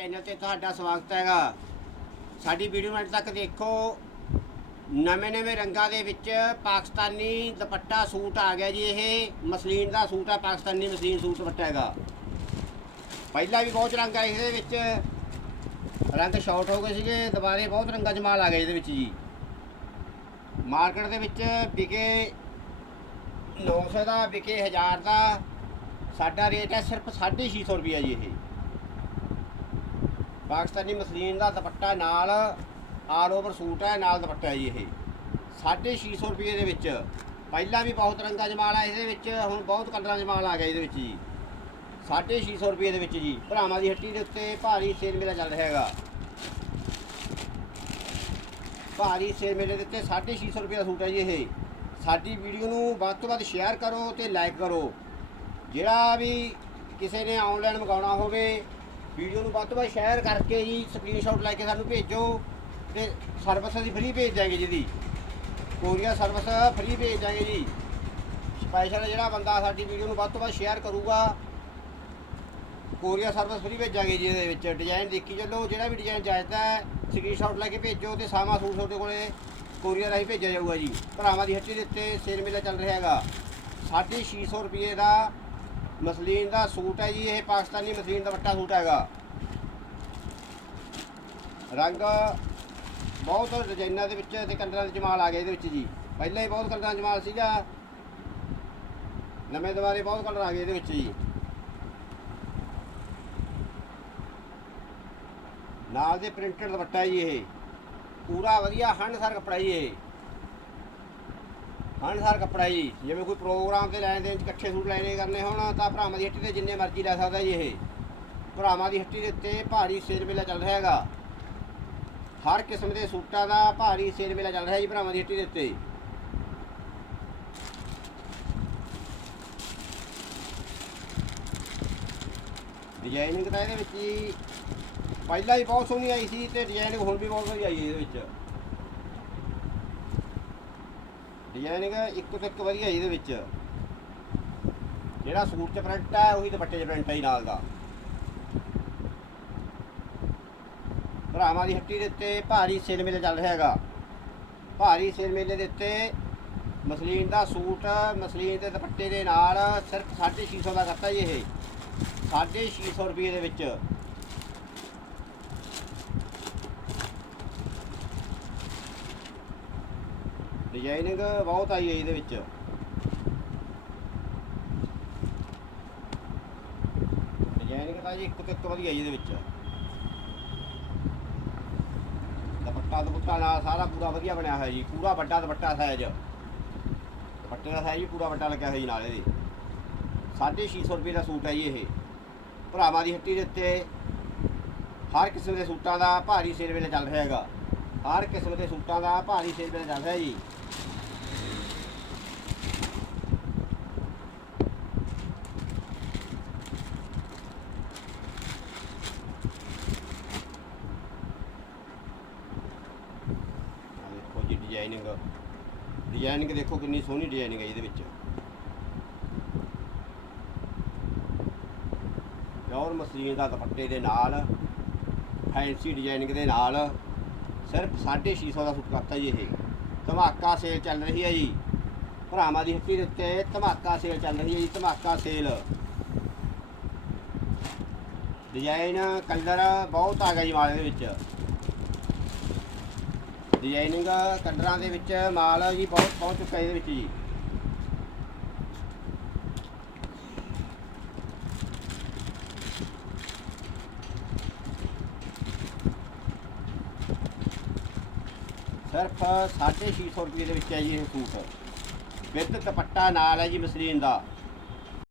Channel ਤੇ ਤੁਹਾਡਾ ਸਵਾਗਤ ਹੈਗਾ। ਸਾਡੀ ਵੀਡੀਓ ਮਿੰਟ ਤੱਕ ਦੇਖੋ। ਨਵੇਂ ਨਵੇਂ ਰੰਗਾਂ ਦੇ ਵਿੱਚ ਪਾਕਿਸਤਾਨੀ ਦੁਪੱਟਾ ਸੂਟ ਆ ਗਿਆ ਜੀ। ਇਹ ਮਸਲੀਨ ਦਾ ਸੂਟ ਆ, ਪਾਕਿਸਤਾਨੀ ਮਸਲੀਨ ਸੂਟ ਦੁਪੱਟਾ ਹੈਗਾ। ਪਹਿਲਾਂ ਵੀ ਬਹੁਤ ਰੰਗ ਆਏ ਇਹਦੇ ਵਿੱਚ। ਰੰਗ ਸ਼ਾਰਟ ਹੋ ਗਏ ਸੀਗੇ, ਦੁਬਾਰੇ ਬਹੁਤ ਰੰਗਾਂ ਜਮਾਲ ਆ ਗਏ ਇਹਦੇ ਵਿੱਚ ਜੀ। ਮਾਰਕੀਟ ਦੇ ਵਿੱਚ ਵਿਕੇ 900 ਦਾ, ਵਿਕੇ 1000 ਦਾ। ਸਾਡਾ ਰੇਟ ਹੈ ਸਿਰਫ 650 ਰੁਪਏ ਜੀ ਇਹ। ਪਾਕਿਸਤਾਨੀ ਮਸਲੀਨ ਦਾ ਦੁਪੱਟਾ ਨਾਲ ਆਲ ਓਵਰ ਸੂਟ ਹੈ, ਨਾਲ ਦੁਪੱਟਾ ਹੈ ਜੀ ਇਹ। 650 ਰੁਪਏ ਦੇ ਵਿੱਚ। ਪਹਿਲਾਂ ਵੀ ਬਹੁਤ ਰੰਗਾਂ ਜਮਾਲ ਆ, ਇਹਦੇ ਵਿੱਚ ਹੁਣ ਬਹੁਤ ਕਲਰਾਂ ਜਮਾਲ ਆ ਗਿਆ ਇਹਦੇ ਵਿੱਚ ਜੀ। 650 ਰੁਪਏ ਦੇ ਵਿੱਚ ਜੀ। ਭਰਾਵਾਂ ਦੀ ਹੱਟੀ ਦੇ ਉੱਤੇ ਭਾਰੀ ਸੇਲ ਮੇਲਾ ਚੱਲ ਰਿਹਾ ਹੈਗਾ। ਭਾਰੀ ਸੇਲ ਮੇਲੇ ਦੇ ਉੱਤੇ 650 ਰੁਪਏ ਦਾ ਸੂਟ ਹੈ ਜੀ ਇਹ। ਸਾਡੀ ਵੀਡੀਓ ਨੂੰ ਵੱਧ ਤੋਂ ਵੱਧ ਸ਼ੇਅਰ ਕਰੋ ਤੇ ਲਾਈਕ ਕਰੋ। ਜਿਹੜਾ ਵੀ ਕਿਸੇ ਨੇ ਆਨਲਾਈਨ ਮੰਗਾਉਣਾ ਹੋਵੇ ਵੀਡੀਓ ਨੂੰ ਵੱਧ ਤੋਂ ਵੱਧ ਸ਼ੇਅਰ ਕਰਕੇ ਜੀ ਸਕਰੀਨਸ਼ਾਟ ਲੈ ਕੇ ਸਾਨੂੰ ਭੇਜੋ ਤੇ ਸਰਵਿਸ ਅਸੀਂ ਫ੍ਰੀ ਭੇਜ ਦਾਂਗੇ ਦੀ ਕੋਰੀਆ ਸਰਵਿਸ ਫ੍ਰੀ ਭੇਜ ਦਾਂਗੇ ਜੀ। ਸਪੈਸ਼ਲ ਜਿਹੜਾ ਬੰਦਾ ਸਾਡੀ ਵੀਡੀਓ ਨੂੰ ਵੱਧ ਤੋਂ ਵੱਧ ਸ਼ੇਅਰ ਕਰੂਗਾ ਕੋਰੀਆ ਸਰਵਿਸ ਫ੍ਰੀ ਭੇਜਾਂਗੇ ਜੀ ਇਹਦੇ ਵਿੱਚ। ਡਿਜ਼ਾਈਨ ਦੇਖੀ ਚੱਲੋ, ਜਿਹੜਾ ਵੀ ਡਿਜ਼ਾਈਨ ਚਾਹੀਦਾ ਹੈ ਸਕਰੀਨਸ਼ਾਟ ਲੈ ਕੇ ਭੇਜੋ ਤੇ ਸਾਮਾ ਸੂਟ ਤੁਹਾਡੇ ਕੋਲੇ ਕੋਰੀਆ ਰਾਹੀਂ ਭੇਜਿਆ ਜਾਊਗਾ ਜੀ। ਭਰਾਵਾਂ ਦੀ ਹੱਟੀ ਦੇ ਉੱਤੇ ਸੇਲ ਮੇਲਾ ਚੱਲ ਰਿਹਾ ਹੈਗਾ। 650 ਰੁਪਏ ਦਾ ਮਸਲੀਨ ਦਾ ਸੂਟ ਹੈ ਜੀ, ਇਹ ਪਾਕਿਸਤਾਨੀ ਮਸਲੀਨ ਦਾ ਵੱਟਾ ਸੂਟ ਹੈਗਾ। ਰੰਗ ਬਹੁਤ ਡਿਜ਼ਾਈਨਾਂ ਦੇ ਵਿੱਚ ਤੇ ਕਲਰਾਂ ਦੇ ਜਮਾਲ ਆ ਗਏ ਇਹਦੇ ਵਿੱਚ ਜੀ। ਪਹਿਲਾਂ ਹੀ ਬਹੁਤ ਕਲਰਾਂ ਦਾ ਜਮਾਲ ਸੀਗਾ। ਨਵੇਂ ਦੁਬਾਰੇ ਬਹੁਤ ਕਲਰ ਆ ਗਏ ਇਹਦੇ ਵਿੱਚ ਜੀ। ਨਾਲ ਦੇ ਪ੍ਰਿੰਟਡ ਦੁਪੱਟਾ ਜੀ ਇਹ। ਪੂਰਾ ਵਧੀਆ ਹੰਡਸਰ ਕੱਪੜਾ ਜੀ ਇਹ। ਹੰਡਸਰ ਕੱਪੜਾ ਜੀ। ਜਿਵੇਂ ਕੋਈ ਪ੍ਰੋਗਰਾਮ ਤੇ ਲੈਣ ਦੇਣ ਚ ਇਕੱਠੇ ਸੂਟ ਲੈਣੇ ਕਰਨੇ ਹੋਣ, ਤਾਂ ਭਰਾਵਾਂ ਦੀ ਹੱਟੀ ਤੇ ਜਿੰਨੇ ਮਰਜ਼ੀ ਲੈ ਸਕਦਾ ਜੀ ਇਹ। ਭਰਾਵਾਂ ਦੀ ਹੱਟੀ ਦੇ ਉੱਤੇ ਭਾਰੀ ਸੇਲ ਮੇਲਾ ਚੱਲ ਰਿਹਾ ਹੈਗਾ। ਹਰ ਕਿਸਮ ਦੇ ਸੂਟਾਂ ਦਾ ਭਾਰੀ ਸੇਲ ਮੇਲਾ ਚੱਲ ਰਿਹਾ ਜੀ ਭਰਾਵਾਂ ਦੀ ਹੱਟੀ ਦੇ ਉੱਤੇ। ਡਿਜ਼ਾਈਨਿੰਗ ਤਾਂ ਇਹਦੇ ਵਿੱਚ ਹੀ ਪਹਿਲਾਂ ਹੀ ਬਹੁਤ ਸੋਹਣੀ ਆਈ ਸੀ ਤੇ ਡਿਜ਼ਾਈਨਿੰਗ ਹੁਣ ਵੀ ਬਹੁਤ ਵਧੀਆ ਆਈ ਇਹਦੇ ਵਿੱਚ। ਡਿਜ਼ਾਈਨਿੰਗ ਇੱਕ ਤੋਂ ਇੱਕ ਵਧੀਆ ਹੈ ਇਹਦੇ ਵਿੱਚ। ਜਿਹੜਾ ਸੂਟ 'ਚ ਪ੍ਰਿੰਟ ਹੈ ਉਹੀ ਦੁਪੱਟੇ 'ਚ ਪ੍ਰਿੰਟ ਹੈ ਜੀ ਨਾਲ ਦਾ। ਭਰਾਵਾਂ ਦੀ ਹੱਟੀ ਦੇ ਉੱਤੇ ਭਾਰੀ ਸੇਲ ਮੇਲਾ ਚੱਲ ਰਿਹਾ ਹੈਗਾ। ਭਾਰੀ ਸੇਲ ਮੇਲੇ ਦੇ ਉੱਤੇ ਮਸਲੀਨ ਦਾ ਸੂਟ, ਮਸਲੀਨ ਦੇ ਦੁਪੱਟੇ ਦੇ ਨਾਲ ਸਿਰਫ 650 ਦਾ ਕਰਤਾ ਜੀ ਇਹ। 650 ਰੁਪਏ ਦੇ ਵਿੱਚ। ਡਿਜ਼ਾਈਨਿੰਗ ਬਹੁਤ ਆਈ ਹੈ ਇਹਦੇ ਵਿੱਚ। ਡਿਜ਼ਾਈਨਿੰਗ ਤਾਂ ਜੀ ਇੱਕ ਤੋਂ ਇੱਕ ਵਧੀਆ ਜੀ ਇਹਦੇ ਵਿੱਚ। ਦੁਪੱਟਾ ਦੁਪੱਟਾ ਨਾਲ ਸਾਰਾ ਪੂਰਾ ਵਧੀਆ ਬਣਿਆ ਹੋਇਆ ਜੀ, ਪੂਰਾ ਵੱਡਾ ਦੁਪੱਟਾ ਸਾਈਜ਼ ਦੁਪੱਟੇ ਦਾ ਸਾਈਜ਼ ਵੀ ਪੂਰਾ ਵੱਡਾ ਲੱਗਿਆ ਹੋਇਆ ਜੀ ਨਾਲ ਇਹਦੇ। 650 ਰੁਪਏ ਦਾ ਸੂਟ ਹੈ ਜੀ ਇਹ। ਭਰਾਵਾਂ ਦੀ ਹੱਟੀ ਦੇ ਉੱਤੇ ਹਰ ਕਿਸਮ ਦੇ ਸੂਟਾਂ ਦਾ ਭਾਰੀ ਸੇਲ ਵੇਲੇ ਚੱਲ ਰਿਹਾ ਹੈਗਾ। ਹਰ ਕਿਸਮ ਦੇ ਸੂਟਾਂ ਦਾ ਭਾਰੀ ਸੇਲ ਵੇਲੇ ਚੱਲ ਜੀ। ਦੇਖੋ ਜੀ ਡਿਜ਼ਾਈਨਿੰਗ ਡਿਜ਼ਾਈਨਿੰਗ ਦੇਖੋ ਕਿੰਨੀ ਸੋਹਣੀ ਡਿਜ਼ਾਈਨਿੰਗ ਹੈ ਇਹਦੇ ਵਿੱਚ। ਪਿਓਰ ਮਸਲੀਨ ਦਾ ਦੁਪੱਟੇ ਦੇ ਨਾਲ ਫੈਂਸੀ ਡਿਜ਼ਾਈਨਿੰਗ ਦੇ ਨਾਲ ਸਿਰਫ 650 ਦਾ ਸੂਟ ਕਰਤਾ ਜੀ ਇਹ। ਧਮਾਕਾ ਸੇਲ ਚੱਲ ਰਹੀ ਹੈ ਜੀ। ਭਰਾਵਾਂ ਦੀ ਹੱਟੀ ਦੇ ਉੱਤੇ ਧਮਾਕਾ ਸੇਲ ਚੱਲ ਰਹੀ ਹੈ ਜੀ, ਧਮਾਕਾ ਸੇਲ ਡਿਜ਼ਾਈਨ ਕਲਰ ਬਹੁਤ ਆ ਗਿਆ ਜੀ ਮਾਲ ਦੇ ਵਿੱਚ। ਡਿਜ਼ਾਈਨਿੰਗ ਕਲਰਾਂ ਦੇ ਵਿੱਚ ਮਾਲ ਜੀ ਬਹੁਤ ਪਹੁੰਚ ਚੁੱਕਾ ਇਹਦੇ ਵਿੱਚ ਜੀ। ਸਿਰਫ 650 ਰੁਪਏ ਦੇ ਵਿੱਚ ਹੈ ਜੀ ਇਹ ਸੂਟ। ਵਿਦ ਦੁਪੱਟਾ ਨਾਲ ਹੈ ਜੀ ਮਸਲੀਨ ਦਾ।